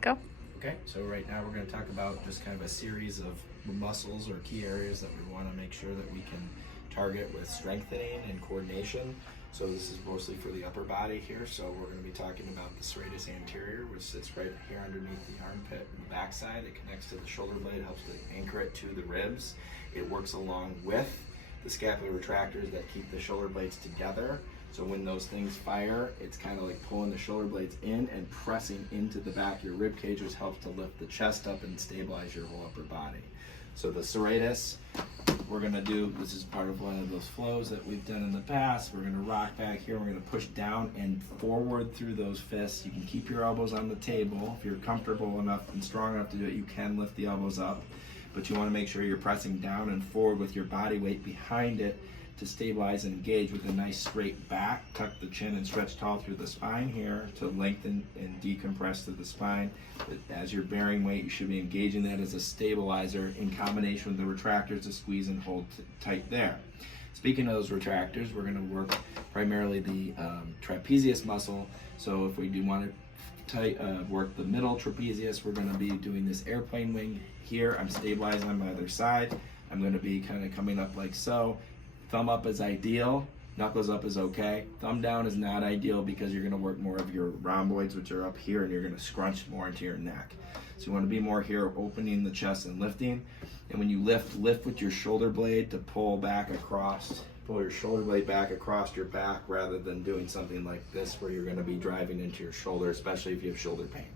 Go. Okay, so right now we're going to talk about just kind of a series of muscles or key areas that we want to make sure that we can target with strengthening and coordination. So this is mostly for the upper body here. So we're going to be talking about the serratus anterior, which sits right here underneath the armpit and the backside. It connects to the shoulder blade, helps to anchor it to the ribs. It works along with the scapular retractors that keep the shoulder blades together. So when those things fire, it's kind of like pulling the shoulder blades in and pressing into the back of your rib cage, which helps to lift the chest up and stabilize your whole upper body. So the serratus, we're gonna do, this is part of one of those flows that we've done in the past. We're gonna rock back here, we're gonna push down and forward through those fists. You can keep your elbows on the table. If you're comfortable enough and strong enough to do it, you can lift the elbows up, but you wanna make sure you're pressing down and forward with your body weight behind it to stabilize and engage with a nice straight back. Tuck the chin and stretch tall through the spine here to lengthen and decompress through the spine. As you're bearing weight, you should be engaging that as a stabilizer in combination with the retractors to squeeze and hold tight there. Speaking of those retractors, we're gonna work primarily the trapezius muscle. So if we do want to work the middle trapezius, we're gonna be doing this airplane wing here. I'm stabilizing on my other side. I'm gonna be kind of coming up like so. Thumb up is ideal, knuckles up is okay. Thumb down is not ideal because you're gonna work more of your rhomboids, which are up here, and you're gonna scrunch more into your neck. So you wanna be more here, opening the chest and lifting. And when you lift with your shoulder blade to pull back across, pull your shoulder blade back across your back rather than doing something like this where you're gonna be driving into your shoulder, especially if you have shoulder pain.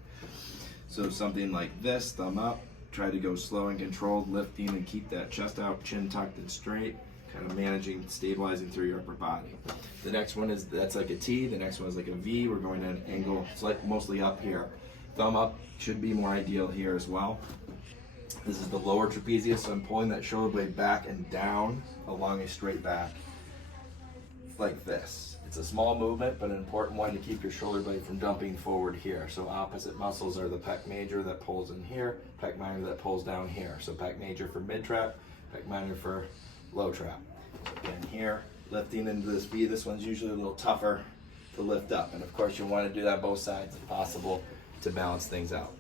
So something like this, thumb up, try to go slow and controlled, lifting and keep that chest out, chin tucked and straight. Kind of managing, stabilizing through your upper body. The next one is, that's like a T, the next one is like a V. We're going at an angle, it's like mostly up here. Thumb up should be more ideal here as well. This is the lower trapezius, so I'm pulling that shoulder blade back and down along a straight back, like this. It's a small movement, but an important one to keep your shoulder blade from dumping forward here. So opposite muscles are the pec major that pulls in here, pec minor that pulls down here. So pec major for mid trap, pec minor for low trap. Again here, lifting into this V. This one's usually a little tougher to lift up. And of course you want to do that both sides if possible to balance things out.